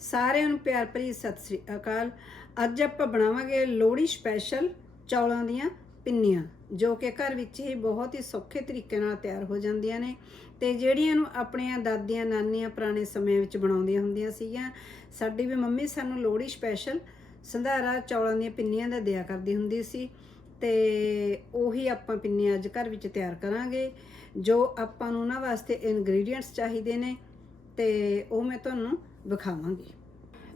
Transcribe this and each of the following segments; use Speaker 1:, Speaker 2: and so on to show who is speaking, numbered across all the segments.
Speaker 1: ਸਾਰਿਆਂ ਨੂੰ ਪਿਆਰ ਭਰੀ ਸਤਿ ਸ੍ਰੀ ਅਕਾਲ। ਅੱਜ ਆਪਾਂ ਬਣਾਵਾਂਗੇ ਲੋਹੜੀ ਸਪੈਸ਼ਲ ਚੌਲਾਂ ਦੀਆਂ ਪਿੰਨੀਆਂ, ਜੋ ਕਿ ਘਰ ਵਿੱਚ ਹੀ ਬਹੁਤ ਹੀ ਸੌਖੇ ਤਰੀਕੇ ਨਾਲ ਤਿਆਰ ਹੋ ਜਾਂਦੀਆਂ ਨੇ ਤੇ ਜਿਹੜੀਆਂ ਨੂੰ ਆਪਣੀਆਂ ਦਾਦੀਆਂ, ਨਾਨੀਆਂ ਪੁਰਾਣੇ ਸਮੇਂ ਵਿੱਚ ਬਣਾਉਂਦੀਆਂ ਹੁੰਦੀਆਂ ਸੀਗੀਆਂ, ਸਾਡੀ ਵੀ ਮੰਮੀ ਸਾਨੂੰ ਲੋਹੜੀ ਸਪੈਸ਼ਲ ਸੰਧਾਰਾ ਚੌਲਾਂ ਦੀਆਂ ਪਿੰਨੀਆਂ ਦਾ ਦਿਆ ਕਰਦੀ ਹੁੰਦੀ ਸੀ ਤੇ ਉਹੀ ਆਪਾਂ ਪਿੰਨੀਆਂ ਅੱਜ ਘਰ ਵਿੱਚ ਤਿਆਰ ਕਰਾਂਗੇ, ਜੋ ਆਪਾਂ ਨੂੰ ਉਹਨਾਂ ਵਾਸਤੇ ਇਨਗਰੀਡੀਅੰਟਸ ਚਾਹੀਦੇ ਨੇ ਤੇ ਉਹ ਮੈਂ ਤੁਹਾਨੂੰ ਵਿਖਾਵਾਂਗੇ।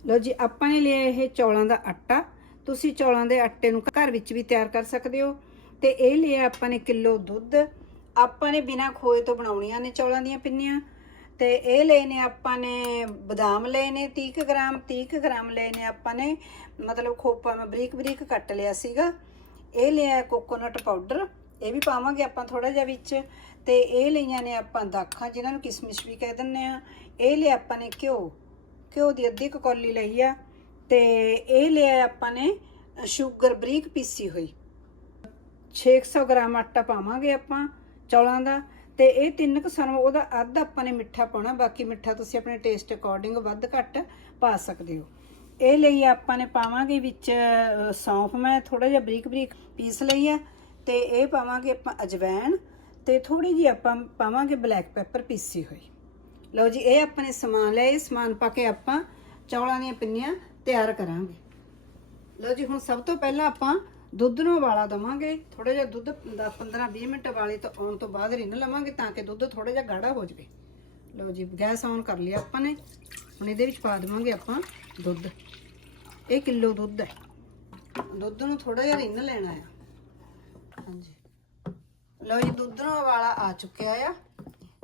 Speaker 1: ਲਓ ਜੀ, ਆਪਾਂ ਨੇ ਲਿਆ ਇਹ ਚੌਲਾਂ ਦਾ ਆਟਾ। ਤੁਸੀਂ ਚੌਲਾਂ ਦੇ ਆਟੇ ਨੂੰ ਘਰ ਵਿੱਚ ਵੀ ਤਿਆਰ ਕਰ ਸਕਦੇ ਹੋ। ਤੇ ਇਹ ਲਿਆ ਆਪਾਂ ਨੇ ਕਿਲੋ ਦੁੱਧ। ਆਪਾਂ ਨੇ ਬਿਨਾ ਖੋਏ ਤੋਂ ਬਣਾਉਣੀਆਂ ਨੇ ਚੌਲਾਂ ਦੀਆਂ ਪਿੰਨੀਆਂ। ਤੇ ਇਹ ਲਏ ਨੇ ਆਪਾਂ ਨੇ ਬਦਾਮ ਲਏ ਨੇ 30 ਕੁ ਗ੍ਰਾਮ 30 ਕੁ ਗ੍ਰਾਮ ਲਏ ਨੇ ਆਪਾਂ ਨੇ। ਮਤਲਬ ਖੋਪਾ ਮੈਂ ਬਰੀਕ ਬਰੀਕ ਕੱਟ ਲਿਆ ਸੀਗਾ। ਇਹ ਲਿਆ ਕੋਕੋਨਟ ਪਾਊਡਰ। ਇਹ ਵੀ ਪਾਵਾਂਗੇ ਆਪਾਂ ਥੋੜਾ ਜਿਹਾ ਵਿੱਚ। ਤੇ ਇਹ ਲਈਆਂ ਨੇ ਆਪਾਂ ਦਾਖਾਂ, ਜਿਨ੍ਹਾਂ ਨੂੰ ਕਿਸਮਿਸ ਵੀ ਕਹਿ ਦਿੰਦੇ ਆ ਇਹ ਲਿਆ ਆਪਾਂ ਨੇ ਘਿਓ। ਘਿਓ ਦੀ ਅੱਧੀ ਕੁ ਕੌਲੀ ਲਈ ਆ ਤੇ ਇਹ ਲਿਆ ਆਪਾਂ ਨੇ ਸ਼ੂਗਰ ਬਰੀਕ ਪੀਸੀ ਹੋਈ। 600 ਗ੍ਰਾਮ ਆਟਾ ਪਾਵਾਂਗੇ ਆਪਾਂ ਚੌਲਾਂ ਦਾ ਤੇ ਇਹ ਤਿੰਨ ਕੁ ਸਾਨੂੰ ਉਹਦਾ ਅੱਧ ਆਪਾਂ ਨੇ ਮਿੱਠਾ ਪਾਉਣਾ, ਬਾਕੀ ਮਿੱਠਾ ਤੁਸੀਂ ਆਪਣੇ ਟੇਸਟ ਅਕੋਰਡਿੰਗ ਵੱਧ ਘੱਟ ਪਾ ਸਕਦੇ ਹੋ। ਇਹ ਲਈ ਆਪਾਂ ਨੇ ਪਾਵਾਂਗੇ ਵਿੱਚ ਸੌਂਫ ਮੈਂ ਥੋੜਾ ਜਿਹਾ ਬਰੀਕ ਬਰੀਕ ਪੀਸ ਲਈ ਆ ਤੇ ਇਹ ਪਾਵਾਂਗੇ ਆਪਾਂ ਅਜਵੈਣ ਤੇ ਥੋੜੀ ਜਿਹੀ ਆਪਾਂ ਪਾਵਾਂਗੇ ਬਲੈਕ ਪੈਪਰ ਪੀਸੀ ਹੋਈ। ਲਓ ਜੀ, ਇਹ ਆਪਣੇ ਸਮਾਨ ਲਏ ਇਹ ਸਮਾਨ ਪਾ ਕੇ ਆਪਾਂ ਚੌਲਾਂ ਦੀਆਂ ਪਿੰਨੀਆਂ ਤਿਆਰ ਕਰਾਂਗੇ। ਲਓ ਜੀ, ਹੁਣ ਸਭ ਤੋਂ ਪਹਿਲਾਂ ਆਪਾਂ ਦੁੱਧ ਨੂੰ ਉਬਾਲਾ ਦਵਾਂਗੇ। ਥੋੜਾ ਜਿਹਾ ਦੁੱਧ 15 20 ਮਿੰਟ ਉਬਾਲੇ ਤੋਂ ਆਉਣ ਤੋਂ ਬਾਅਦ ਰਿੰਨ ਲਵਾਂਗੇ ਤਾਂ ਕਿ ਦੁੱਧ ਥੋੜਾ ਜਿਹਾ ਗਾੜਾ ਹੋ ਜਾਵੇ। ਲਓ ਜੀ, ਗੈਸ ਆਨ ਕਰ ਲਿਆ ਆਪਾਂ ਨੇ। ਹੁਣ ਇਹਦੇ ਵਿੱਚ ਪਾ ਦੇਵਾਂਗੇ ਆਪਾਂ ਦੁੱਧ। ਇਹ ਕਿਲੋ ਦੁੱਧ ਹੈ। ਦੁੱਧ ਨੂੰ ਥੋੜਾ ਜਿਹਾ ਰਿੰਨ ਲੈਣਾ ਆ। ਹਾਂਜੀ। ਲਓ ਜੀ, ਦੁੱਧ ਨੂੰ ਉਬਾਲਾ ਆ ਚੁੱਕਿਆ ਆ।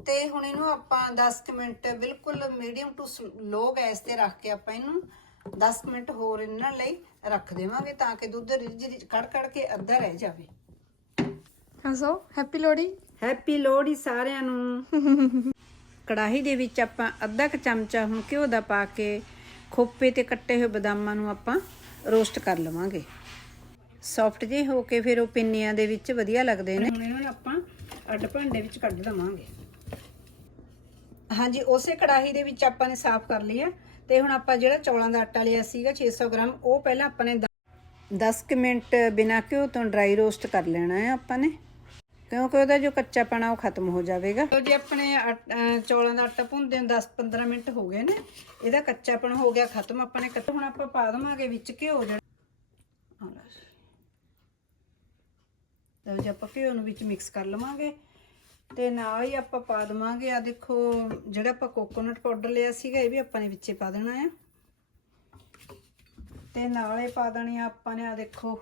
Speaker 1: ਤੇ ਹੁਣ ਇਹਨੂੰ ਆਪਾਂ 10 ਕੁ ਮਿੰਟ ਬਿਲਕੁਲ ਮੀਡੀਅਮ ਟੂ ਲੋ ਗੈਸ ਤੇ ਰੱਖ ਕੇ ਆਪਾਂ ਇਹਨੂੰ 10 ਕੁ ਮਿੰਟ ਹੋਰ ਇਹਨਾਂ ਲਈ ਰੱਖ ਦੇਵਾਂਗੇ ਤਾਂ ਕਿ ਦੁੱਧ ਰਿੱਝ ਰਿੱਝ ਕੜ ਕੜ ਕੇ ਅੱਧਾ ਰਹਿ ਜਾਵੇ।
Speaker 2: ਹਸੋ ਹੈਪੀ ਲੋਹੜੀ।
Speaker 1: ਹੈਪੀ ਲੋਹੜੀ ਸਾਰਿਆਂ ਨੂੰ। ਕੜਾਹੀ ਦੇ ਵਿੱਚ ਆਪਾਂ ਅੱਧਾ ਕੁ ਚਮਚਾ ਹੁਣ ਘਿਓ ਦਾ ਪਾ ਕੇ ਖੋਪੇ ਤੇ ਕੱਟੇ ਹੋਏ ਬਦਾਮਾਂ ਨੂੰ ਆਪਾਂ ਰੋਸਟ ਕਰ ਲਵਾਂਗੇ। ਸੌਫਟ ਜਿਹੇ ਹੋ ਕੇ ਫਿਰ ਉਹ ਪਿੰਨੀਆਂ ਦੇ ਵਿੱਚ ਵਧੀਆ ਲੱਗਦੇ ਨੇ। ਹੁਣ ਇਹਨਾਂ ਨੂੰ ਆਪਾਂ ਅੱਡ ਭਾਂਡੇ ਵਿੱਚ ਕੱਢ ਲਵਾਂਗੇ ਹਾਂਜੀ, ਉਸੇ ਕੜਾਹੀ ਦੇ ਵਿੱਚ ਆਪਾਂ ਨੇ ਸਾਫ਼ ਕਰ ਲਿਆ ਤੇ ਹੁਣ ਆਪਾਂ ਜਿਹੜਾ ਚੌਲਾਂ ਦਾ ਆਟਾ ਲਿਆ ਸੀਗਾ 600 ਗ੍ਰਾਮ, ਉਹ ਪਹਿਲਾਂ ਆਪਾਂ ਨੇ 10 ਕੁ ਮਿੰਟ ਬਿਨਾਂ ਘਿਓ ਤੋਂ ਡਰਾਈ ਰੋਸਟ ਕਰ ਲੈਣਾ ਹੈ ਆਪਾਂ ਨੇ। ਕਿਉਂਕਿ ਉਹਦਾ ਜੋ ਕੱਚਾ ਪਣਾ ਉਹ ਖਤਮ ਹੋ ਜਾਵੇਗਾ। ਲੋ ਜੀ, ਆਪਣੇ ਚੌਲਾਂ ਦਾ ਆਟਾ ਭੁੰਨਦੇ ਨੂੰ 10-15 ਮਿੰਟ ਹੋ ਗਏ ਨੇ। ਇਹਦਾ ਕੱਚਾਪਣ ਹੋ ਗਿਆ ਖਤਮ, ਆਪਾਂ ਨੇ ਕੱਟ ਹੁਣ ਆਪਾਂ ਪਾ ਦਵਾਂਗੇ ਵਿੱਚ ਘਿਓ ਜਿਹੜਾ ਆ ਜੀ, ਆਪਾਂ ਘਿਓ ਨੂੰ ਵਿੱਚ ਮਿਕਸ ਕਰ ਲਵਾਂਗੇ। ਤੇ ਨਾਲ ਹੀ ਆਪਾਂ ਪਾ ਦਵਾਂਗੇ। ਆ ਦੇਖੋ, ਜਿਹੜਾ ਆਪਾਂ ਕੋਕੋਨਟ ਪਾਊਡਰ ਲਿਆ ਸੀਗਾ, ਇਹ ਵੀ ਆਪਾਂ ਨੇ ਵਿੱਚੇ ਪਾ ਦੇਣਾ ਆ। ਤੇ ਨਾਲੇ ਪਾ ਦੇਣੀ ਆ ਆਪਾਂ ਨੇ ਆ ਦੇਖੋ,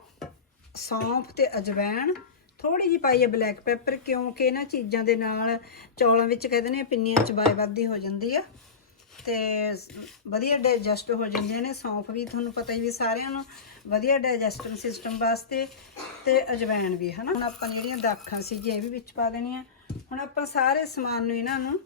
Speaker 1: ਸੌਂਫ ਤੇ ਅਜਵੈਣ। ਥੋੜੀ ਜੀ ਪਾਈ ਹੈ ਬਲੈਕ ਪੈਪਰ ਕਿਉਂਕਿ ਇਹਨਾਂ ਚੀਜ਼ਾਂ ਦੇ ਨਾਲ ਚੌਲਾਂ ਵਿੱਚ ਕਹਿੰਦੇ ਨੇ ਪਿੰਨੀਆਂ ਚ ਬਾਏ ਹੋ ਜਾਂਦੀ ਆ। ਤੇ ਵਧੀਆ ਡਾਈਜੈਸਟ ਹੋ ਜਾਂਦੀਆਂ ਨੇ। ਸੌਂਫ ਵੀ ਤੁਹਾਨੂੰ ਪਤਾ ਹੀ ਵੀ ਸਾਰਿਆਂ ਨੂੰ ਵਧੀਆ ਡਾਈਜੈਸਟਿਵ ਸਿਸਟਮ ਵਾਸਤੇ ਤੇ ਅਜਵੈਣ ਵੀ, ਹਨਾ? ਹੁਣ ਆਪਾਂ ਜਿਹੜੀਆਂ ਦਾਖਾਂ ਸੀ ਇਹ ਵੀ ਵਿੱਚ ਪਾ ਦੇਣੀਆਂ। ਹੁਣ ਆਪਾਂ ਸਾਰੇ ਸਮਾਨ ਨੂੰ ਇਹਨਾਂ ਨੂੰ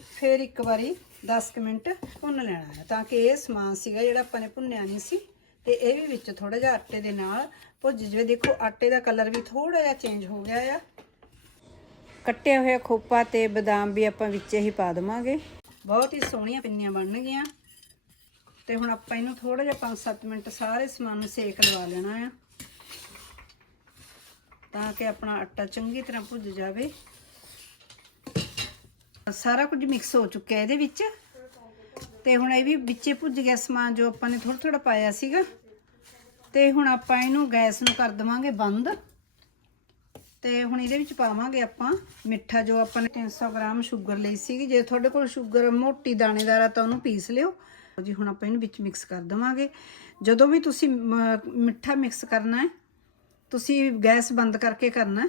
Speaker 1: ਫਿਰ ਇੱਕ ਵਾਰੀ 10 ਕੁ ਮਿੰਟ ਭੁੰਨ ਲੈਣਾ ਹੈ, ਤਾਂ ਕਿ ਇਹ ਸਮਾਨ ਸੀਗਾ ਜਿਹੜਾ ਆਪਾਂ ਨੇ ਭੁੰਨਿਆ ਨਹੀਂ ਸੀ। ਤੇ ਇਹ ਵੀ ਵਿੱਚ ਥੋੜਾ ਜਿਹਾ ਆਟੇ ਦੇ ਨਾਲ ਭੁੱਜ ਜਵੇ। ਦੇਖੋ, ਆਟੇ ਦਾ ਕਲਰ ਵੀ ਥੋੜਾ ਜਿਹਾ ਚੇਂਜ ਹੋ ਗਿਆ ਆ। ਕੱਟਿਆ ਹੋਇਆ ਖੋਪਾ ਤੇ ਬਦਾਮ ਵੀ ਆਪਾਂ ਵਿੱਚ ਹੀ ਪਾ ਦਵਾਂਗੇ। ਬਹੁਤ ਹੀ ਸੋਹਣੀਆਂ ਪਿੰਨੀਆਂ ਬਣਨਗੀਆਂ ਤੇ ਹੁਣ ਆਪਾਂ ਇਹਨੂੰ ਥੋੜਾ ਜਿਹਾ 5-7 ਮਿੰਟ ਸਾਰੇ ਸਮਾਨ ਨੂੰ ਸੇਕ ਲਵਾ ਲੈਣਾ ਆ, ਤਾਂ ਕਿ ਆਪਣਾ ਆਟਾ ਚੰਗੀ ਤਰ੍ਹਾਂ ਭੁੱਜ ਜਾਵੇ। ਸਾਰਾ ਕੁਝ ਮਿਕਸ ਹੋ ਚੁੱਕਿਆ ਇਹਦੇ ਵਿੱਚ। ਤੇ ਹੁਣ ਇਹ ਵੀ ਵਿੱਚੇ ਭੁੱਜ ਗਿਆ ਸਮਾਨ ਜੋ ਆਪਾਂ ਨੇ ਥੋੜਾ ਥੋੜਾ ਪਾਇਆ ਸੀਗਾ। ਤੇ ਹੁਣ ਆਪਾਂ ਇਹਨੂੰ ਗੈਸ ਨੂੰ ਕਰ ਦਵਾਂਗੇ ਬੰਦ। ਤੇ ਹੁਣ ਇਹਦੇ ਵਿੱਚ ਪਾਵਾਂਗੇ ਆਪਾਂ ਮਿੱਠਾ ਜੋ ਆਪਾਂ ਨੇ 300 ਗ੍ਰਾਮ ਸ਼ੂਗਰ ਲਈ ਸੀਗੀ। ਜੇ ਤੁਹਾਡੇ ਕੋਲ ਸ਼ੂਗਰ ਮੋਟੀ ਦਾਣੇਦਾਰ ਆ ਤਾਂ ਉਹਨੂੰ ਪੀਸ ਲਿਓ। ਜੀ, ਹੁਣ ਆਪਾਂ ਇਹਨੂੰ ਵਿੱਚ ਮਿਕਸ ਕਰ ਦਵਾਂਗੇ। ਜਦੋਂ ਵੀ ਤੁਸੀਂ ਮ- ਮਿੱਠਾ ਮਿਕਸ ਕਰਨਾ ਹੈ, ਤੁਸੀਂ ਗੈਸ ਬੰਦ ਕਰਕੇ ਕਰਨਾ ਹੈ।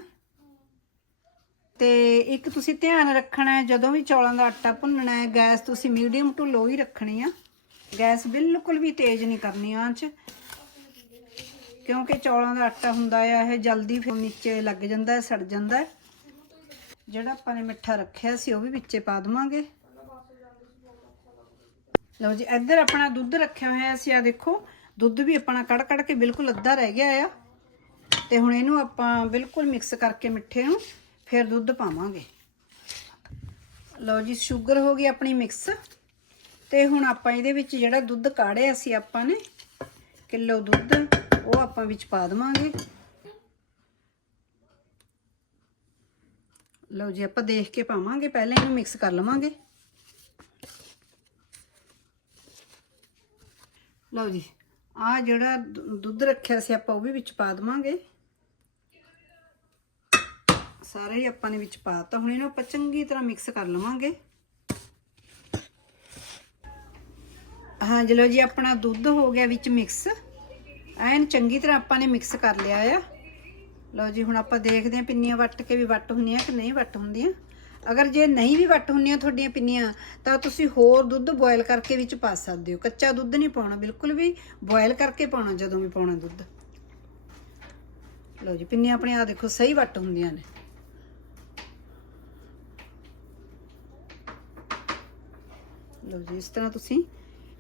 Speaker 1: ਤੇ ਇੱਕ ਤੁਸੀਂ ਧਿਆਨ ਰੱਖਣਾ ਹੈ, ਜਦੋਂ ਵੀ ਚੌਲਾਂ ਦਾ ਆਟਾ ਭੁੰਨਣਾ ਹੈ, ਗੈਸ ਤੁਸੀਂ ਮੀਡੀਅਮ ਟੂ ਲੋ ਹੀ ਰੱਖਣੀ ਆ। ਗੈਸ ਬਿਲਕੁਲ ਵੀ ਤੇਜ਼ ਨਹੀਂ ਕਰਨੀ ਆਂਚ। ਕਿਉਂਕਿ ਚੌਲਾਂ ਦਾ ਆਟਾ ਹੁੰਦਾ ਆ, ਇਹ ਜਲਦੀ ਫਿਰ ਨੀਚੇ ਲੱਗ ਜਾਂਦਾ ਹੈ, ਸੜ ਜਾਂਦਾ ਹੈ। ਜਿਹੜਾ ਆਪਾਂ ਨੇ ਮਿੱਠਾ ਰੱਖਿਆ ਸੀ, ਉਹ ਵੀ ਵਿੱਚੇ ਪਾ ਦਵਾਂਗੇ। ਲਓ ਜੀ, ਇੱਧਰ ਆਪਣਾ ਦੁੱਧ ਰੱਖਿਆ ਹੋਇਆ ਸੀ ਆ ਦੇਖੋ। ਦੁੱਧ ਵੀ ਆਪਣਾ ਕੜ ਕੜ ਕੇ ਬਿਲਕੁਲ ਅੱਧਾ ਰਹਿ ਗਿਆ ਆ। ਤੇ ਹੁਣ ਇਹਨੂੰ ਆਪਾਂ ਬਿਲਕੁਲ ਮਿਕਸ ਕਰਕੇ ਮਿੱਠੇ ਨੂੰ ਫਿਰ ਦੁੱਧ ਪਾਵਾਂਗੇ। ਲਓ ਜੀ, ਸ਼ੂਗਰ ਹੋ ਗਈ ਆਪਣੀ ਮਿਕਸ ਤੇ ਹੁਣ ਆਪਾਂ ਇਹਦੇ ਵਿੱਚ ਜਿਹੜਾ ਦੁੱਧ ਕਾੜਿਆ ਸੀ ਆਪਾਂ ਨੇ, ਕਿਲੋ ਦੁੱਧ, ਉਹ ਆਪਾਂ ਵਿੱਚ ਪਾ ਦੇਵਾਂਗੇ। ਲਓ ਜੀ, ਆਪਾਂ ਦੇਖ ਕੇ ਪਾਵਾਂਗੇ, ਪਹਿਲਾਂ ਇਹਨੂੰ ਮਿਕਸ ਕਰ ਲਵਾਂਗੇ। ਲਓ ਜੀ ਆ ਜਿਹੜਾ ਦੁੱਧ ਰੱਖਿਆ ਸੀ ਆਪਾਂ, ਉਹ ਵੀ ਵਿੱਚ ਪਾ ਦੇਵਾਂਗੇ। ਸਾਰਾ ਹੀ ਆਪਾਂ ਨੇ ਵਿੱਚ ਪਾਤਾ ਹੁਣ ਇਹਨੂੰ ਆਪਾਂ ਚੰਗੀ ਤਰ੍ਹਾਂ ਮਿਕਸ ਕਰ ਲਵਾਂਗੇ। ਹਾਂ ਜੀ ਲਓ ਜੀ, ਆਪਣਾ ਦੁੱਧ ਹੋ ਗਿਆ ਵਿੱਚ ਮਿਕਸ ਐਨ ਚੰਗੀ ਤਰ੍ਹਾਂ ਆਪਾਂ ਨੇ ਮਿਕਸ ਕਰ ਲਿਆ ਆ। ਲਓ ਜੀ, ਹੁਣ ਆਪਾਂ ਦੇਖਦੇ ਹਾਂ ਪਿੰਨੀਆਂ ਵੱਟ ਕੇ ਵੀ ਵੱਟ ਹੁੰਦੀਆਂ ਕਿ ਨਹੀਂ ਵੱਟ ਹੁੰਦੀਆਂ। ਅਗਰ ਜੇ ਨਹੀਂ ਵੀ ਵੱਟ ਹੁੰਦੀਆਂ ਤੁਹਾਡੀਆਂ ਪਿੰਨੀਆਂ, ਤਾਂ ਤੁਸੀਂ ਹੋਰ ਦੁੱਧ ਬੋਇਲ ਕਰਕੇ ਵਿੱਚ ਪਾ ਸਕਦੇ ਹੋ। ਕੱਚਾ ਦੁੱਧ ਨਹੀਂ ਪਾਉਣਾ, ਬਿਲਕੁਲ ਵੀ ਬੋਇਲ ਕਰਕੇ ਪਾਉਣਾ, ਜਦੋਂ ਵੀ ਪਾਉਣਾ ਦੁੱਧ। ਲਓ ਜੀ, ਪਿੰਨੀਆਂ ਆਪਣੇ ਆ ਦੇਖੋ, ਸਹੀ ਵੱਟ ਹੁੰਦੀਆਂ ਨੇ। ਲਓ ਜੀ, ਇਸ ਤਰ੍ਹਾਂ ਤੁਸੀਂ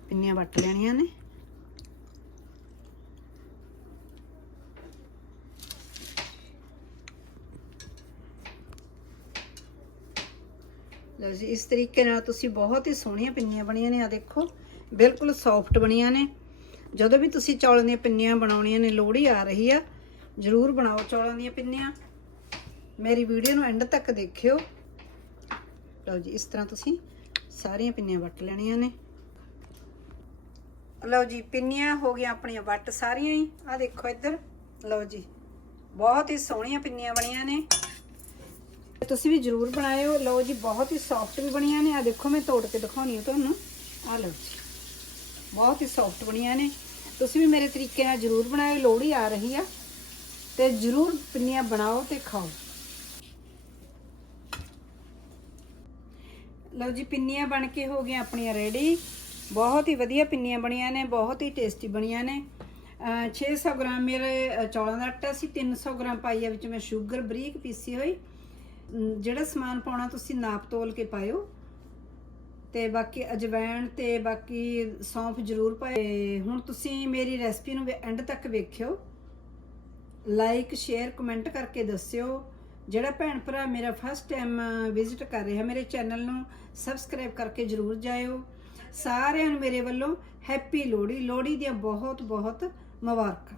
Speaker 1: ਪਿੰਨੀਆਂ ਵੱਟ ਲੈਣੀਆਂ ਨੇ। ਲਓ ਜੀ, ਇਸ ਤਰੀਕੇ ਨਾਲ ਤੁਸੀਂ ਬਹੁਤ ਹੀ ਸੋਹਣੀਆਂ ਪਿੰਨੀਆਂ ਬਣੀਆਂ ਨੇ। ਆ ਦੇਖੋ, ਬਿਲਕੁਲ ਸੌਫਟ ਬਣੀਆਂ ਨੇ। ਜਦੋਂ ਵੀ ਤੁਸੀਂ ਚੌਲਾਂ ਦੀਆਂ ਪਿੰਨੀਆਂ ਬਣਾਉਣੀਆਂ ਨੇ, ਲੋਹੜੀ ਆ ਰਹੀ ਆ, ਜਰੂਰ ਬਣਾਓ ਚੌਲਾਂ ਦੀਆਂ ਪਿੰਨੀਆਂ। ਮੇਰੀ ਵੀਡੀਓ ਨੂੰ ਐਂਡ ਤੱਕ ਦੇਖਿਓ। ਲਓ ਜੀ, ਇਸ ਤਰ੍ਹਾਂ ਤੁਸੀਂ ਸਾਰੀਆਂ ਪਿੰਨੀਆਂ ਵੱਟ ਲੈਣੀਆਂ ਨੇ। ਲਓ ਜੀ, ਪਿੰਨੀਆਂ ਹੋ ਗਈਆਂ ਆਪਣੀਆਂ ਵੱਟ ਸਾਰੀਆਂ ਹੀ। ਆ ਦੇਖੋ ਇੱਧਰ। ਲਓ ਜੀ, ਬਹੁਤ ਹੀ ਸੋਹਣੀਆਂ ਪਿੰਨੀਆਂ ਬਣੀਆਂ ਨੇ। ਤੁਸੀਂ ਵੀ ਜਰੂਰ ਬਣਾਇਓ। ਲਓ ਜੀ, ਬਹੁਤ ਹੀ ਸੌਫਟ ਵੀ ਬਣੀਆਂ ਨੇ। ਆ ਦੇਖੋ, ਮੈਂ ਤੋੜ ਕੇ ਦਿਖਾਉਣੀ ਆ ਤੁਹਾਨੂੰ। ਆ ਲਓ ਜੀ, ਬਹੁਤ ਹੀ ਸੌਫਟ ਬਣੀਆਂ ਨੇ। ਤੁਸੀਂ ਵੀ ਮੇਰੇ ਤਰੀਕੇ ਨਾਲ ਜਰੂਰ ਬਣਾਇਓ। ਲੋਹੜੀ ਆ ਰਹੀ ਆ। ਤੇ ਜਰੂਰ ਪਿੰਨੀਆਂ ਬਣਾਓ ਤੇ ਖਾਓ। ਲਓ ਜੀ, ਪਿੰਨੀਆਂ ਬਣ ਕੇ ਹੋ ਗਈਆਂ ਆਪਣੀਆਂ ਰੈਡੀ ਬਹੁਤ ਹੀ ਵਧੀਆ ਪਿੰਨੀਆਂ ਬਣੀਆਂ ਨੇ, ਬਹੁਤ ਹੀ ਟੇਸਟੀ ਬਣੀਆਂ ਨੇ। ਅਹ 600 ਗ੍ਰਾਮ ਮੇਰੇ ਚੌਲਾਂ ਦਾ ਆਟਾ ਸੀ 300 ਗ੍ਰਾਮ ਪਾਈ ਆ ਵਿੱਚ ਮੈਂ ਸ਼ੂਗਰ ਬਰੀਕ ਪੀਸੀ ਹੋਈ। ਜਿਹੜਾ ਸਮਾਨ ਪਾਉਣਾ ਤੁਸੀਂ ਨਾਪ ਤੋਲ ਕੇ ਪਾਇਓ। ਤੇ ਬਾਕੀ ਅਜਵਾਇਣ ਤੇ ਬਾਕੀ ਸੌਂਫ ਜ਼ਰੂਰ ਪਾਏ ਹੁਣ ਤੁਸੀਂ ਮੇਰੀ ਰੈਸਪੀ ਨੂੰ ਐਂਡ ਤੱਕ ਵੇਖਿਓ। ਲਾਈਕ ਸ਼ੇਅਰ ਕਮੈਂਟ ਕਰਕੇ ਦੱਸਿਓ। ਜਿਹੜਾ ਭੈਣ ਭਰਾ ਮੇਰਾ ਫਸਟ ਟਾਈਮ ਵਿਜ਼ਿਟ ਕਰ ਰਿਹਾ, ਮੇਰੇ ਚੈਨਲ ਨੂੰ ਸਬਸਕ੍ਰਾਈਬ ਕਰਕੇ ਜਰੂਰ ਜਾਇਓ। ਸਾਰਿਆਂ ਨੂੰ ਮੇਰੇ ਵੱਲੋਂ ਹੈਪੀ ਲੋਹੜੀ ਲੋਹੜੀ ਦੀਆਂ ਬਹੁਤ ਬਹੁਤ ਮੁਬਾਰਕਾਂ।